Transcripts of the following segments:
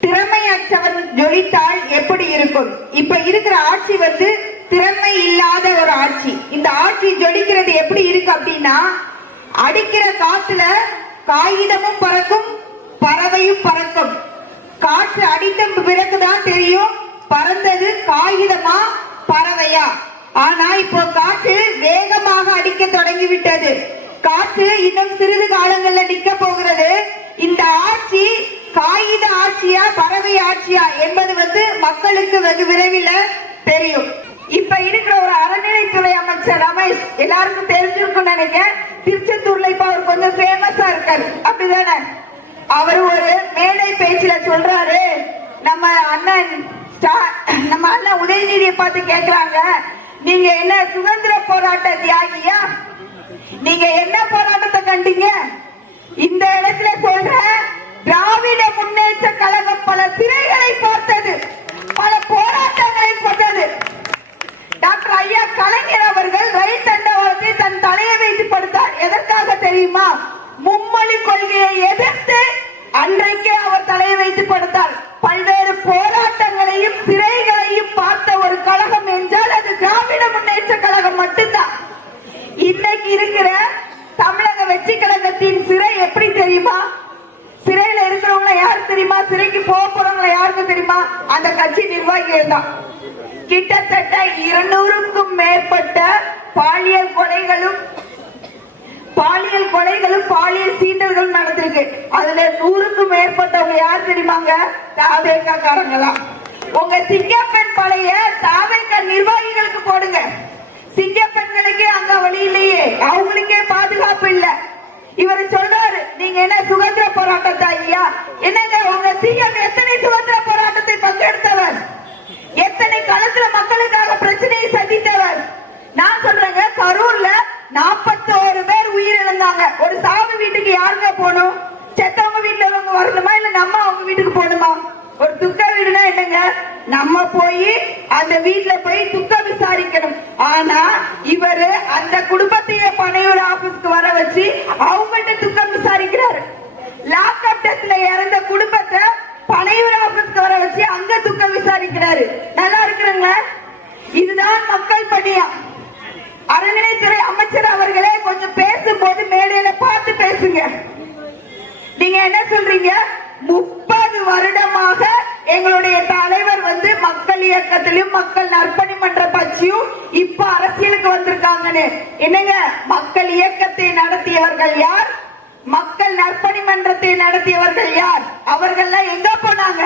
திறமையற்றவன் ஜொலித்தால் எப்படி இருக்கும்? இப்ப இருக்கிற ஆட்சி திறமை இல்லாத ஒரு ஆட்சி. இந்த ஆட்சி ஜொலிக்கிறது எப்படி இருக்கு அப்படின்னா, அடிக்கிற காத்துல காகிதமும் பறக்கும், பறவையும் பறக்கும். காற்று அடித்த பிறகுதான் தெரியும் பறந்தது காகிதமா பறவையா. ஆனா இப்போ காற்று வேகமாக அடிக்க தொடங்கிவிட்டது. காற்று இன்னும் சிறிது காலங்கள்ல நிக்க போகிறது. இந்த ஆட்சி காகித ஆட்சியா பறவை ஆட்சியா என்பது மக்களுக்கு வெகு விரைவில் தெரியும். இப்ப இருக்கிற ஒரு அறநிலைத்துறை அமைச்சர் ரமேஷ் எல்லாருக்கும் தெரிஞ்சிருக்கும் நினைக்கிறேன். திருச்செந்தூர்ல இப்ப அவர் கொஞ்சம் ஃபேமஸா இருக்காரு, அப்படிதானே? அவர் ஒரு மேடை பேச்சுல சொல்றாரு, நம்ம அண்ணன் உதயநிதியை பார்த்து கேட்கிறாங்க, நீங்க என்ன சுதந்திர போராட்ட தியாகியா? நீங்க என்ன போராட்டத்தை கண்டீங்க? இந்த இடத்துல சொல்ற திராவிட முன்னேற்ற கழகம் பல சிறைகளை பார்த்தது, பல போராட்டங்களை பார்த்தது. டாக்டர் ஐயா கலைஞர் அவர்கள் ரயில் தண்டவாளத்தை தன் தலையை வைத்து படுத்தார். எதற்காக தெரியுமா? மும்மொழி கொள்கையை எதிர்த்து அன்றைக்கே அவர் தலையை வைத்து படுத்தார். பல்வேறு போராட்டங்களையும் சிறைகளையும் பார்த்த ஒரு கழகம் என்றால் அது திராவிட முன்னேற்ற கழகம் மட்டும்தான். இன்னைக்கு இருக்கிற தமிழக வெற்றி கழகத்தின் சிறை எப்படி தெரியுமா? சிறையில இருக்கிறவங்க யாரு தெரியுமா? சிறைக்கு போக போறவங்க யாருக்கு தெரியுமா? அந்த கட்சி நிர்வாகிகள் தான். கிட்டத்தட்ட 200க்கும் மேற்பட்ட பாலியல் கொலைகளும் பாலியல் சீண்டல்களும் நடந்திருக்கு. அதுல 100க்கும் மேற்பட்டவங்க யார் தெரியுமாங்க? தாவேகா காரங்களாம். உங்க சிங்கப்பெண் பழைய தாவேகா நிர்வாகிகளுக்கு போடுங்க. சிங்கப்பெண்களுக்கே அங்க வழி இல்லையே, அவங்களுக்கே பாதுகாப்பு இல்ல. இவர் சொல்றாரு, நீங்க என்ன சுதந்திர போராட்டத்தை ஐயா? என்னங்க உங்க சிஎம் எத்தனை சுதந்திர போராட்டத்தை பங்கெடுத்தவர்? எத்தனை களத்துல மக்களுக்காக பிரச்சனையை சந்தித்தவர்? நான் சொல்றேங்க, கரூர்ல 41 பேர் உயிரிழந்தாங்க. ஒரு சாவு வீட்டுக்கு யாருங்க போகணும்? செத்தவங்க வீட்டுல உள்ளவங்க வரணுமா, இல்ல நம்ம அவங்க வீட்டுக்கு போகணுமா? ஒரு துக்க வீடுனா என்னங்க, நம்ம போய் அந்த வீட்டுல போய் துக்க விசாரிக்கணும். ஆனா இவரு அந்த குடும்பத்தையே பனையூர் ஆபீஸ்க்கு வர வச்சு அவங்கள்ட்ட துக்கம் விசாரிக்கிறாரு. லாக்அப் டெத்ல இறந்த குடும்பத்தை பனையூர் ஆபீஸ்க்கு வர வச்சு அங்க துக்கம் விசாரிக்கிறாரு. நல்லா இருக்கிறாங்களா? இதுதான் மக்கள் பணியா? அறநிலைத்துறை அமைச்சர் அவர்களே கொஞ்சம் பேசும்போது மேடையில பார்த்து பேசுங்க. நீங்க என்ன சொல்றீங்க? 30 வருடமாக எங்களுடைய தலைவர் மக்கள் இயக்கத்திலும் மக்கள் நற்பணி மன்ற கட்சியும் இப்ப அரசியலுக்கு வந்திருக்காங்கன்னு. என்னங்க, மக்கள் இயக்கத்தை நடத்தியவர்கள் யார்? மக்கள் நற்பணி மன்றத்தை நடத்தியவர்கள் யார்? அவர்கள் எங்க போனாங்க?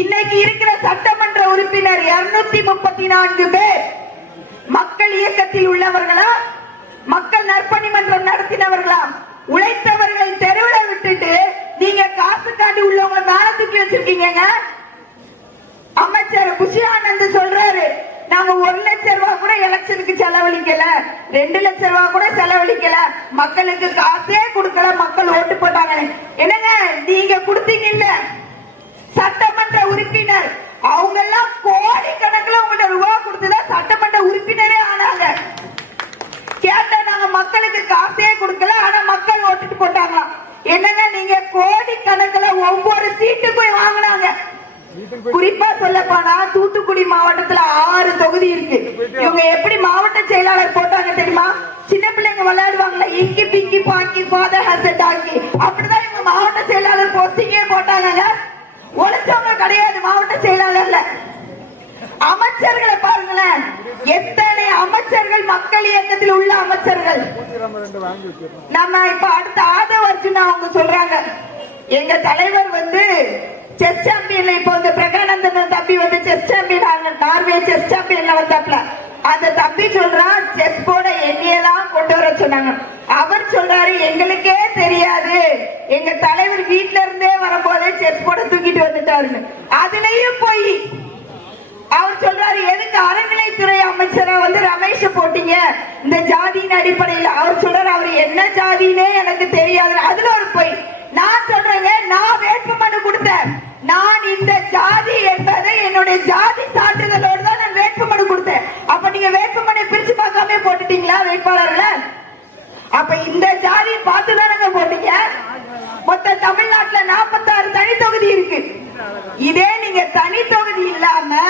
இன்னைக்கு இருக்கிற சட்டமன்ற உறுப்பினர் 234 பேர் மக்கள் இயக்கத்தில் உள்ளவர்களா? மக்கள் நற்பணி மன்றம் நடத்தினவர்களா? உழைத்தவர்களை தெருவில் விட்டுட்டு நீங்க காசுக்காண்டி உள்ளவங்க மேல தூக்கி வச்சிருக்கீங்க. அமைச்சர் குஷி ஆனந்த் சொல்றாரு, நாங்க 1 லட்சம் ரூபாய் கூட எலெக்ஷனுக்கு செலவழிக்கல, 2 லட்சம் ரூபாய் கூட செலவழிக்கல, மக்களுக்கு காசே கொடுக்கல, மக்கள் ஓட்டு போட்டாங்க. என்னங்க, நீங்க கொடுத்தீங்கல்ல சட்டமன்ற உறுப்பினர், அவங்க எல்லாம் கோடி கணக்குல உங்கள்ட்ட ரூபாய் கொடுத்துதான் சட்டமன்ற உறுப்பினரே ஆனாங்க. கேட்டா நாங்க மக்களுக்கு காசே கொடுக்கல, ஆனா மக்கள் ஓட்டுட்டு போட்டாங்களாம். என்னங்க, நீங்க கோடி கணக்குல ஒவ்வொரு சீட்டுக்கும் வாங்கினாங்க. குறிப்பா சொல்ல போனா தூத்துக்குடி மாவட்டத்துல 6 தொகுதி இருக்கு. இவங்க எப்படி மாவட்ட செயலாளர் போட்டாங்க தெரியுமா? சின்ன பிள்ளைங்க விளையாடுவாங்களா, இங்கி பிங்கி பாக்கி ஃபாதர் ஹஸ் எ டாங்கி, அப்படிதான் இவங்க மாவட்ட செயலாளர் போஸ்டிங்கே போட்டாங்க. உழைச்சவங்க கிடையாது மாவட்ட செயலாளர்ல. அமைச்சர்களை பாருங்களேன், எத்தனை அமைச்சர்கள் மக்கள் இயக்கத்தில் உள்ள அமைச்சர்கள். நம்ம இப்ப அடுத்த ஆதவ அர்ஜுனா அவங்க சொல்றாங்க, எங்க தலைவர் செஸ் சாம்பியன்ல இப்ப பிரகானந்தன் தம்பி செஸ் சாம்பியன், நார்வே செஸ் சாம்பியன்ல வந்தாப்ல. அந்த தம்பி சொல்றான், செஸ் போர்ட எண்ணியெல்லாம் கொண்டு வர சொன்னாங்க. அவர் சொல்றாரு, எங்களுக்கே தெரியாது, எங்க தலைவர் வீட்டுல இருந்தே வரும்போதே செஸ் போர்ட தூக்கிட்டு வந்துட்டாருன்னு. அதுலயும் போய் அவர் சொல்றாரு, எதுக்கு அறநிலைத்துறை அமைச்சரா ரமேஷ போட்டீங்க இந்த ஜாதியின் அடிப்படையில்? அவர் சொல்றாரு, அவர் என்ன ஜாதினே எனக்கு தெரியாது. அதுல ஒரு போய். நான் சொல்றேங்க, நான் வேட்புமனு கொடுத்தேன். நான் இந்த ஜாதி என்பதை என்னுடைய ஜாதி சான்றிதழோடு தான் நான் வேட்புமனு கொடுத்தேன். அப்ப நீங்க வேட்புமனை பிரிச்சு பார்க்காம போட்டுட்டீங்களா வேட்பாளர்களை? அப்ப இந்த ஜாதியை பார்த்துதானங்க போட்டீங்க. மொத்த தமிழ்நாட்டுல 46 தனி தொகுதி இருக்கு. இதே நீங்க தனி தொகுதி இல்லாம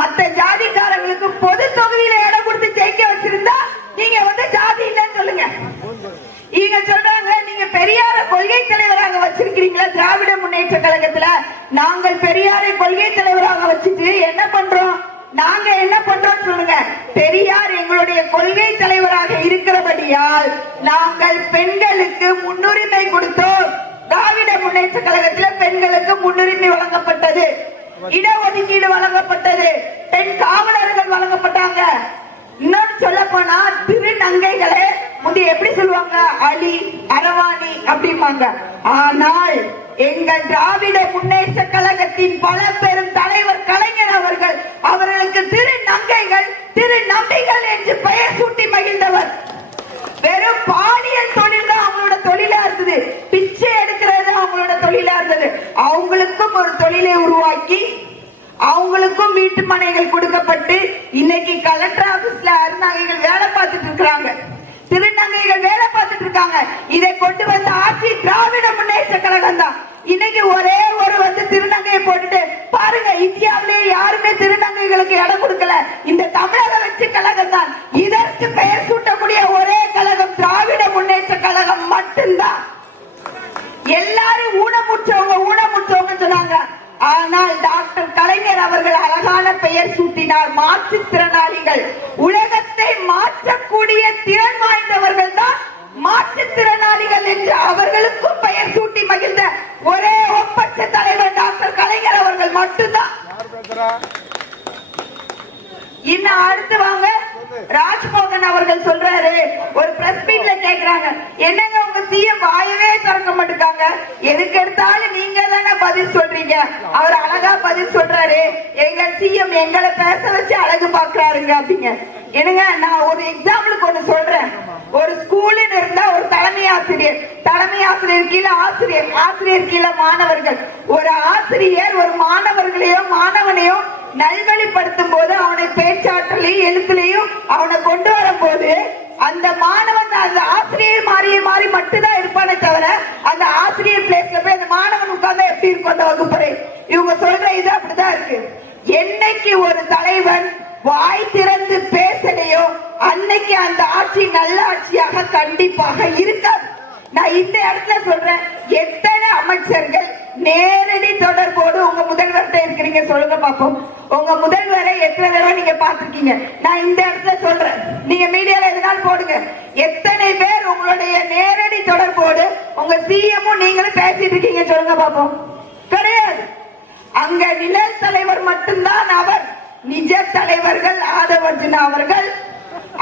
மத்த ஜாதிக்காரங்களுக்கு பொது தொகுதியில இடம் கொடுத்து ஜெயிக்க வச்சிருந்தா நீங்க வந்து ஜாதி இல்லைன்னு சொல்லுங்க. இங்க சொல்றாங்க நீங்க பெரியார கொள்கை தலைவராக வச்சிருக்கீங்களா திராவிட முன்னேற்ற கழகத்துல. நாங்கள் பெரியாரை கொள்கை தலைவராக வச்சுட்டு என்ன பண்றோம், நாங்க என்ன பண்றோம் சொல்லுங்க. பெரியார் எங்களுடைய கொள்கை தலைவராக இருக்கிறபடியால் நாங்கள் பெண்களுக்கு முன்னுரிமை கொடுத்தோம். திராவிட முன்னேற்ற கழகத்தில் பெண்களுக்கு முன்னுரிமை வழங்கப்பட்டது, இடஒதுக்கீடு வழங்கப்பட்டது, பெண் காவலர்கள் வழங்கப்பட்டாங்க. இன்னொன்னு சொல்ல போனா திருநங்கைகளே முந்தி எப்படி சொல்லுவாங்க, அலி அரவாணி அப்படிம்பாங்க. ஆனால் எங்கள் திராவிட முன்னேற்ற கழகத்தின் பல பெரும் தலைவர் கலைஞர் அவர்கள் அவர்களுக்கு திருநங்கைகள் திருநம்பிகள் என்று பெயர் சூட்டி மகிழ்ந்தவர். வெறும் பாலியல் தொழில் தான் அவங்களோட தொழிலா இருந்தது, பிச்சை எடுக்கிறது அவங்களோட தொழிலா இருந்தது. அவங்களுக்கும் ஒரு தொழிலை உருவாக்கி அவங்களுக்கும் வீட்டு மனைகள் கொடுக்கப்பட்டு இன்னைக்கு கலெக்டர் ஆபீஸ்ல அருநங்கைகள் வேலை பார்த்துட்டு இருக்காங்க, திருநங்கைகள் வேலை பார்த்துட்டு இருக்காங்க. இதை கொண்டு வந்த ஆட்சி திராவிட முன்னேற்ற கழகம் தான். இன்னைக்கு ஒரே ஒரு வந்து திருநங்கையை போட்டுட்டு பாருங்க, இந்தியாவிலே யாருமே திருநங்கைகளுக்கு இடம் கொடுக்கல, இந்த தமிழக வெற்றி கழகம் தான். இதற்கு பெயர் சூட்டக்கூடிய ஒரே கழகம் திராவிட முன்னேற்ற கழகம் மட்டும்தான். எல்லாரும் ஊனமுற்றவங்க சொன்னாங்க. ஆனால் டாக்டர் கலைஞர் அவர்கள் அழகான பெயர் சூட்டினார், மாற்றுத்திறனாளிகள். உலகத்தை மாற்றக்கூடிய திறன் வாய்ந்தவர்கள் தான் மாற்றுத்திறனாளிகள் என்று அவர்களுக்கும் பெயர் சூட்டி மகிழ்ந்த ஒரே ஒப்பற்ற தலைவர் டாக்டர் கலைஞர் அவர்கள் மட்டும்தான். இன்னும் அடுத்து வாங்க, ராஜ்மோகன் அவர்கள் சொல்றாரு, ஒரு பிரஸ் மீட்ல கேக்குறாங்க, என்னங்க உங்க சிஎம் வாயவே திறக்க மாட்டாங்க, எதுக்கு எடுத்தாலும் நீங்க தானே பதில் சொல்றீங்க. அவர் அழகா பதில் சொல்றாரு, எங்க சிஎம் எங்களை பேச வச்சு அழகு பாக்குறாருங்க அப்படிங்க. என்னங்க நான் ஒரு எக்ஸாம்பிளுக்கு ஒண்ணு சொல்றேன். ஒரு ஸ்கூல்ல இருந்தா ஒரு தலைமை ஆசிரியர் கீழே ஆசிரியர் கீழே மாணவர்கள். ஒரு ஆசிரியர் ஒரு மாணவர்களையோ மாணவனையோ நல்வழிப்படுத்தும் போது அவனை பேச்சாற்றலையும் எழுத்துலையும் அவனை கொண்டு வரும் போது அந்த மாணவன் அந்த ஆசிரியர் மாறி மட்டும்தான் இருப்பானே தவிர அந்த ஆசிரியர் பிளேஸ்ல போய் அந்த மாணவன் உட்கார்ந்தா எப்படி இருக்கும் அந்த வகுப்பறை. இவங்க சொல்ற இது அப்படிதான் இருக்கு. என்னைக்கு ஒரு தலைவன் வாய் திறந்து பேசலையோ அன்னைக்கு அந்த ஆட்சி நல்ல ஆட்சியாக கண்டிப்பாக இருக்காது. நான் இந்த இடத்துல சொல்றேன், எத்தனை அமைச்சர்கள் நேரடி தொடர்போடு உங்க முதல்வர்கிட்ட இருக்கிறீங்க சொல்லுங்க பாப்போம். உங்க முதல்வரை எத்தனை தடவை நீங்க பாத்துருக்கீங்க? நான் இந்த இடத்துல சொல்றேன், நீங்க மீடியால எதனால போடுங்க, எத்தனை பேர் உங்களுடைய நேரடி தொடர்போடு உங்க சிஎம்மும் நீங்களும் பேசிட்டு இருக்கீங்க சொல்லுங்க பாப்போம். கிடையாது. அங்க நிழல் தலைவர் மட்டும்தான் அவர். நிஜ தலைவர்கள் ஆதவர்ஜுனா அவர்கள்,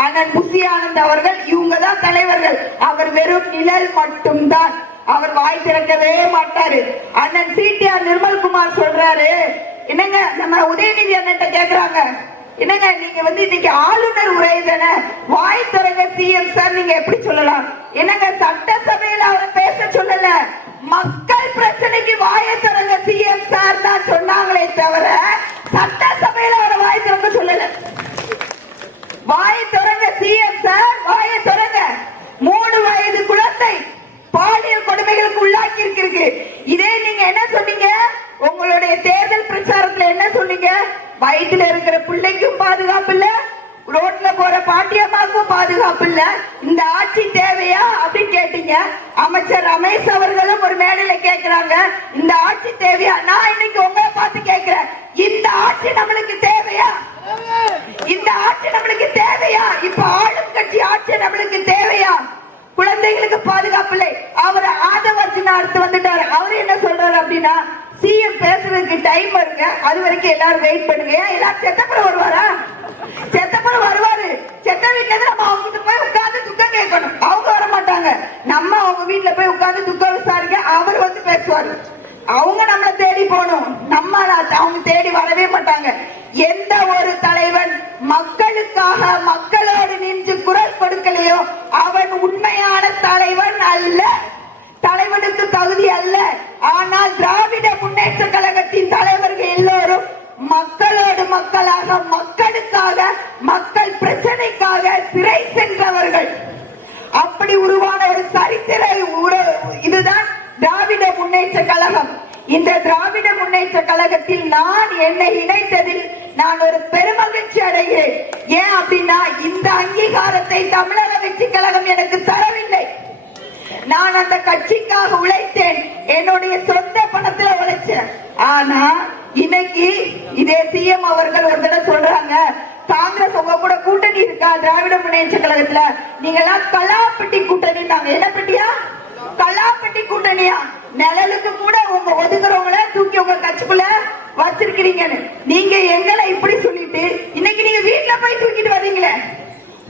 அண்ணன் புசி ஆனந்த் அவர்கள், இவங்க தான் தலைவர்கள். அவர் வெறும் நிழல் மட்டும்தான், அவர் வாய் திறக்கவே மாட்டாரு. அண்ணன் சிடிஆர் நிர்மல்குமார் சொல்றாரு, என்னங்க நம்ம உதயநிதி அண்ணன் கேக்குறாங்க, என்னங்க நீங்க வந்து இன்னைக்கு ஆளுநர் உரை தானே, வாய் திறங்க சிஎம் சார் நீங்க எப்படி சொல்லலாம்? என்னங்க சட்டசபையில அவரை பேச சொல்லல, மக்கள் பிரச்சனைக்கு வாயை திறங்க சிஎம் சார் தான் சொன்னாங்களே தவிர சட்டசபையில அவரை வாய் திறங்க சொல்லல. வாயை திறங்க சிஎம் சார், வாயை திறங்க. 3 வயது குழந்தை பாலியல் கொடுமைகளுக்கு உள்ளாக்கி இருக்கு. இதே நீங்க என்ன சொன்னீங்க உங்களுடைய தேர்தல் பிரச்சாரத்துல? என்ன சொன்னீங்க? வயிற்றுல இருக்கிற பிள்ளைக்கும் பாதுகாப்பு இல்ல, ரோட்ல போற பாட்டியம்மாக்கும் பாதுகாப்பு இல்ல, இந்த ஆட்சி தேவையா அப்படின்னு கேட்டீங்க. அமைச்சர் ரமேஷ் அவர்களும் ஒரு மேடையில கேட்கிறாங்க, இந்த ஆட்சி தேவையா? நான் இன்னைக்கு உங்களை பார்த்து கேட்கிறேன், இந்த ஆட்சி நம்மளுக்கு தேவையா? இந்த ஆட்சி நம்மளுக்கு தேவையா? இப்ப ஆளும் கட்சி ஆட்சி நம்மளுக்கு தேவையா? குழந்தைகளுக்கு பாதுகாப்பு இல்லை. அவர் ஆதவர்ஜுனா அடுத்து வந்துட்டாரு. அவரு என்ன சொல்றாரு அப்படின்னா, சிஎம் பேசுறதுக்கு டைம் வருங்க, அது வரைக்கும் எல்லாரும் வெயிட் பண்ணுங்க. எல்லாரும் செத்தப்பறம் வருவாரா? செத்தப்பறம் வருவாரு. செத்த வீட்டுல நம்ம அவங்க போய் உட்கார்ந்து துக்கம் கேட்கணும், அவங்க வர மாட்டாங்க. நம்ம அவங்க வீட்டுல போய் உட்கார்ந்து துக்கம் விசாரிக்க அவர் வந்து பேசுவாரு. அவங்க நம்மளை தேடி போகணும், நம்ம அவங்க தேடி வரவே மாட்டாங்க. எந்த ஒரு தலைவன் மக்களுக்காக மக்களோடு நின்று குரல் கொடுக்கலையோ அவன் உண்மையான தலைவன் அல்ல, தலைவனுக்கு தகுதி அல்ல. ஆனால் திராவிட முன்னேற்ற கழகத்தின் தலைவர்கள் எல்லோரும் மக்களோடு மக்களாக, மக்களுக்காக, மக்கள் பிரச்சனைக்காக சிறை சென்றவர்கள். அப்படி உருவான ஒரு சரித்திர இதுதான் திராவிட முன்னேற்ற கழகம். இந்த திராவிட முன்னேற்ற கழகம் நான் என்னை இணைத்ததில் நான் ஒரு பெருமகிழ்ச்சி அடைகிறேன். ஏன் அப்படின்னா இந்த அங்கீகாரத்தை தமிழக வெற்றி கழகம் எனக்கு தரவில்லை. நான் அந்த கட்சிக்காக உழைத்தேன், என்னுடைய சொந்த பணத்துல உழைச்சேன். ஆனா இன்னைக்கு இதே சிஎம் அவர்கள் ஒரு தடவை சொல்றாங்க, காங்கிரஸ் உங்க கூட கூட்டணி இருக்கா திராவிட முன்னேற்ற கழகத்துல, நீங்க எல்லாம் கலாப்பட்டி கூட்டணி. நாங்க என்ன பட்டியா? கலாப்பட்டி கூட்டணியா? நிழலுக்கு கூட உங்க ஒதுக்குறவங்கள தூக்கி உங்க கட்சிக்குள்ள வச்சிருக்கிறீங்கன்னு நீங்க எங்களை இப்படி சொல்லிட்டு இன்னைக்கு நீங்க வீட்டுல போய் தூக்கிட்டு வர்றீங்களே,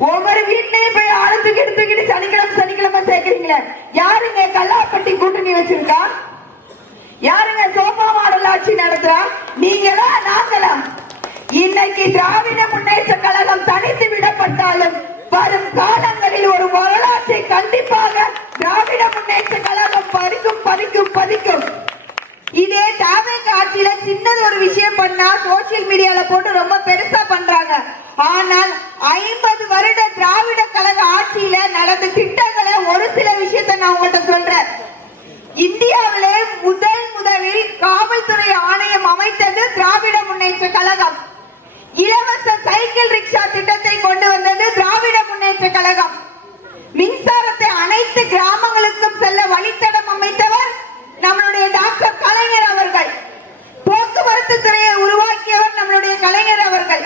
ஒவ்வொரு வீட்லயும் போய் ஆளு தூக்கிட்டு சனிக்கிழமை சேர்க்கிறீங்களே, யாருங்க கல்லாப்பட்டி கூட்டணி வச்சிருக்கா? யாருங்க சோபா மாடல் ஆட்சி நடத்துறா? நீங்களா நாங்களா? இன்னைக்கு திராவிட முன்னேற்ற கழகம் தனித்து விடப்பட்டாலும் வரும் காலங்களில் ஒரு வரலாற்றை கண்டிப்பாக திராவிட முன்னேற்ற கழகம் பதிக்கும். இதே தாவேக ஆட்சியில சின்னது ஒரு விஷயம் பண்ணா சோசியல் மீடியால போட்டு ரொம்ப பெருசா பண்றாங்க. ஆனால் 50 வருட திராவிட கழக ஆட்சியில நடந்த திட்டங்களை ஒரு சில விஷயத்தை நான் உங்கள்கிட்ட சொல்றேன். இந்தியாவிலே முதலில் காவல்துறை ஆணையம் அமைத்தது திராவிட முன்னேற்ற கழகம். இலவச சைக்கிள் ரிக்ஷா திட்டத்தை கொண்டு வந்தது திராவிட முன்னேற்ற கழகம். மின்சாரத்தை அனைத்து கிராமங்களுக்கும் செல்ல வழித்தடம் அமைத்தவர் நம்மளுடைய டாக்டர் கலைஞர் அவர்கள். போக்குவரத்து துறையை உருவாக்கியவர் நம்மளுடைய கலைஞர் அவர்கள்.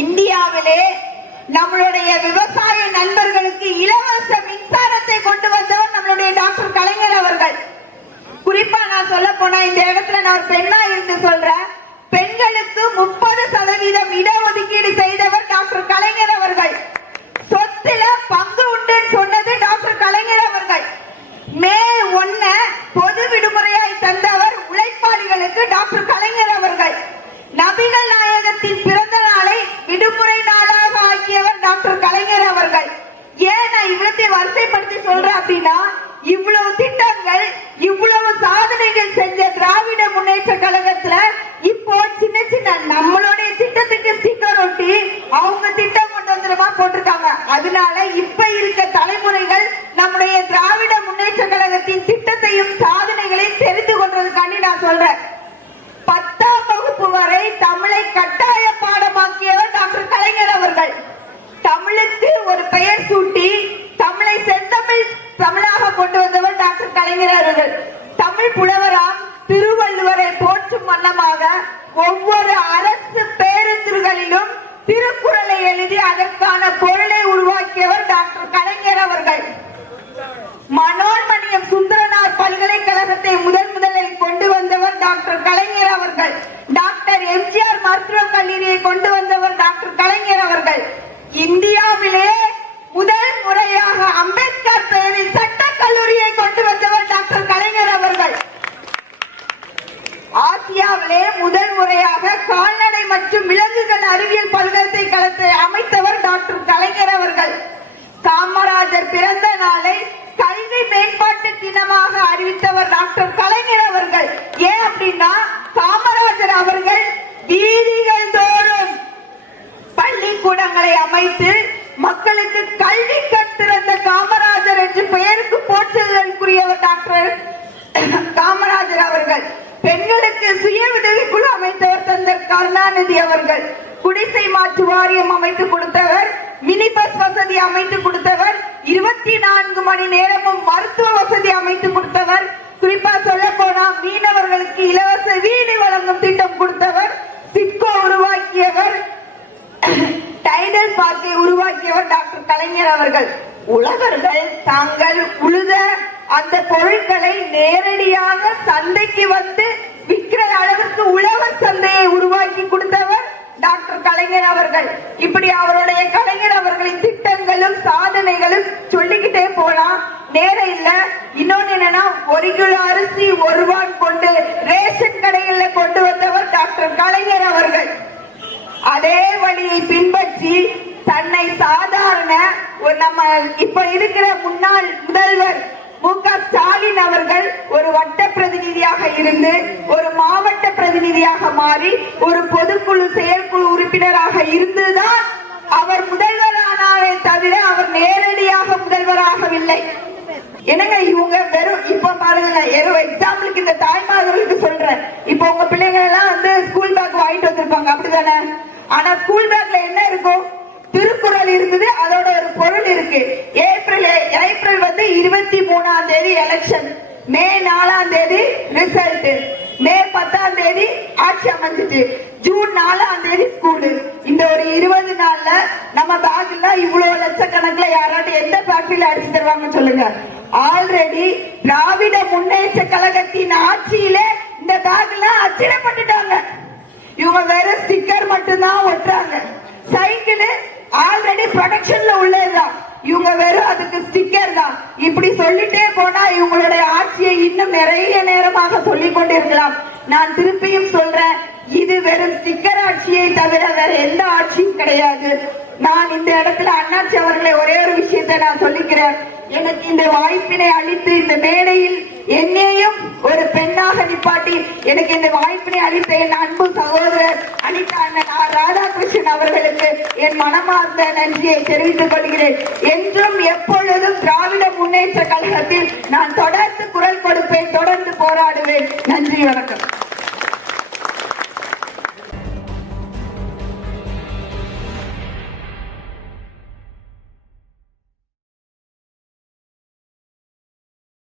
இந்தியாவிலே நம்மளுடைய விவசாய நண்பர்களுக்கு இலவச மின்சாரத்தை கொண்டு வந்தவர் நம்மளுடைய டாக்டர் கலைஞர் அவர்கள். குறிப்பா நான் சொல்ல போனா இந்த இடத்துல நான் ஒரு பெண்ணா இருந்து சொல்றேன், பெண்களுக்கு 30% இடஒதுக்கீடு செய்தவர் டாக்டர் கலைஞர் அவர்கள். சொத்துல பங்கு உண்டு சொன்னது டாக்டர் கலைஞர் அவர்கள். மே 1 பொது விடுமுறையாய் தந்தவர் உழைப்பாளிகளுக்கு டாக்டர் கலைஞர் அவர்கள். நபிகள் நாயகத்தின் பிறந்த நாளை விடுமுறை நாளாக ஆக்கியவர் டாக்டர் கலைஞர் அவர்கள். ஏன் நான் இவ்வளத்தை வரிசைப்படுத்தி சொல்றேன் அப்படின்னா, இவ்வளவு திட்டங்கள் இவ்வளவு சாதனைகள் செஞ்ச திராவிட முன்னேற்ற கழகத்துல இப்போ சின்ன நம்மளுடைய திட்டத்துக்கு ஸ்டிக்கர் ஒட்டி அவங்க திட்டம் கொண்டு வந்துருமா போட்டிருக்காங்க. அதனால இப்ப இருக்க தலைமுறைகள் நம்முடைய திராவிட முன்னேற்ற கழகத்தின் திட்டத்தையும் சாதனைகளையும் தெரிந்து கொள்றதுக்காண்டி நான் சொல்றேன். 10ஆம் வகுப்பு வரை தமிழை கட்டாய பாடமாக்கியவர் டாக்டர் கலைஞர் அவர்கள். தமிழுக்கு ஒரு பெயர் சூட்டி தமிழை செந்தமிழ் தமிழாக கொண்டு வந்தவர் டாக்டர் கலைஞர் அவர்கள். தமிழ் புலவராம் திருவள்ளுவரை போற்றும் வண்ணமாக ஒவ்வொரு அரசு பேருந்துகளிலும் திருக்குறளை எழுதி அதற்கான பொருளை உருவாக்கியவர் டாக்டர் கலைஞர் அவர்கள். மனோன்மணியம் சுந்தரனார் பல்கலைக்கழகத்தை முதலில் கொண்டு வந்தவர் டாக்டர் கலைஞர் அவர்கள். டாக்டர் எம்ஜிஆர் மருத்துவக் கல்லூரியை கொண்டு வந்தவர் டாக்டர் கலைஞர் அவர்கள். இந்தியாவிலே முதல் முறையாக அம்பேத்கர் பெயரில் சட்டக் கல்லூரியை கொண்டு வந்தவர் டாக்டர் கலைஞர் அவர்கள். ஆசியாவிலே முதல் முறையாக கால்நடை மற்றும் விலங்குகள் அறிவியல் பல்கலைக்கழகத்தை அமைத்தவர் டாக்டர் கலைஞர் அவர்கள். காமராஜர் பிறந்த நாளை கல்வி மேம்பாட்டு தினமாக அறிவித்தவர் டாக்டர் கலைஞர் அவர்கள். ஏன் அப்படின்னா, காமராஜர் அவர்கள் வீதிகள் தோறும் பள்ளிக்கூடங்களை அமைத்து மக்களுக்கு கல்வி கற்பிறந்த காமராஜர் என்று பெயருக்கு போற்றுதலுக்குரியவர் டாக்டர் காமராஜர் அவர்கள். பெண்களுக்கு சுய உதவிக்குழு அமைத்தவர் தந்தை கருணாநிதி அவர்கள். குடிசை மாற்று வாரியம் அமைத்து கொடுத்தவர், மினி பஸ் வசதி அமைத்து கொடுத்தவர், 24 மணி நேரமும் மருத்துவ வசதி அமைத்து கொடுத்தவர். குறிப்பா சொல்ல போனா மீனவர்களுக்கு இலவச வீடு வழங்கும் திட்டம் கொடுத்தவர், சிட்கோ உருவாக்கியவர், டைடல் பார்க்கை உருவாக்கியவர் டாக்டர் கலைஞர் அவர்கள். உழவர்கள் தாங்கள் உழுத அந்த பொருட்களை நேரடியாக சந்தைக்கு வந்து விற்கிற அளவுக்கு உழவர் சந்தையை உருவாக்கி கொடுத்தவர் டாக்டர் கலைஞர் அவர்கள். இப்படி அவருடைய கலைஞர் அவர்களின் திட்டங்களும் சாதனைகளும் சொல்லிக்கிட்டே போலாம், நேரம் இல்ல. இன்னொன்னு என்னன்னா, 1 கிலோ அரிசி 1 ரூபாய் கொண்டு ரேஷன் கடைகளில் கொண்டு வந்தவர் டாக்டர் கலைஞர் அவர்கள். அதே வழியை பின்பற்றி தன்னை சாதாரண நம்ம இப்ப இருக்கிற முன்னாள் முதல்வர் மு.க. ஸ்டாலின் அவர்கள் ஒரு வட்ட பிரதிநிதியாக இருந்து ஒரு மாவட்ட பிரதிநிதியாக மாறி ஒரு பொதுக்குழு செயற்குழு உறுப்பினராக இருந்துதான் அவர் முதல்வரானாரே தவிர அவர் நேரடியாக முதல்வராகவில்லை. என்னங்க இவங்க வெறும் இப்ப பாருங்க எக்ஸாம்பிளுக்கு இந்த தாய்மார்களுக்கு சொல்றேன். இப்ப உங்க பிள்ளைங்க எல்லாம் வந்து ஸ்கூல் பேக் வாங்கிட்டு வந்திருப்பாங்க அப்படிதானே? ஆனா ஸ்கூல் பேக்ல என்ன இருக்கும்? திருக்குறள் இருக்குது, அதோட ஒரு பொருள் இருக்கு. ஏப்ரல் வந்து 23ஆம் தேதி எலெக்ஷன், மே 4ஆம் தேதி ரிசல்ட், மே 10ஆம் தேதி ஆட்சி அமைஞ்சிட்டு, ஜூன் 4ஆம் தேதி ஸ்கூலு. இந்த ஒரு 20 நாள்ல நம்ம பேக்ல இவ்வளவு லட்சக்கணக்கில் யாராட்டும் எந்த ஃபேக்டரியில அடிச்சு தருவாங்க சொல்லுங்க? ஆல்ரெடி திராவிட முன்னேற்ற கழகத்தின் ஆட்சியிலே இந்த பேக்ல அச்சிடப்பட்டுட்டாங்க. இவங்க வேற ஸ்டிக்கர் மட்டும்தான் ஒட்டுறாங்க. சைக்கிள் ஆல்ரெடி ப்ரொடக்ஷன்ல உள்ளதுதான், இவங்க வெறும் அதுக்கு ஸ்டிக்கர் தான். இப்படி சொல்லிட்டே போனா இவங்களுடைய ஆட்சியை இன்னும் நிறைய நேரமாக சொல்லிக் கொண்டிருக்கலாம். நான் திருப்பியும் சொல்றேன், இது வெறும் ஸ்டிக்கர் ஆட்சியை தவிர வேற எந்த ஆட்சியும் கிடையாது. நான் இந்த இடத்துல அண்ணாச்சி அவர்களை ஒரே ஒரு விஷயத்தை நான் சொல்லிக்கிறேன். எனக்கு இந்த வாய்ப்பினை அளித்து இந்த மேடையில் என்னையும் ஒரு பெண்ணாக நிப்பாட்டி எனக்கு இந்த வாய்ப்பினை அளித்த என் அன்பு சகோதரர் அனிதா அண்ணன் ராதாகிருஷ்ணன் அவர்களுக்கு என் மனமார்ந்த நன்றியை தெரிவித்துக் கொள்கிறேன். என்றும் எப்பொழுதும் திராவிட முன்னேற்ற கழகத்தில் நான் தொடர்ந்து குரல் கொடுப்பேன், தொடர்ந்து போராடுவேன். நன்றி, வணக்கம்.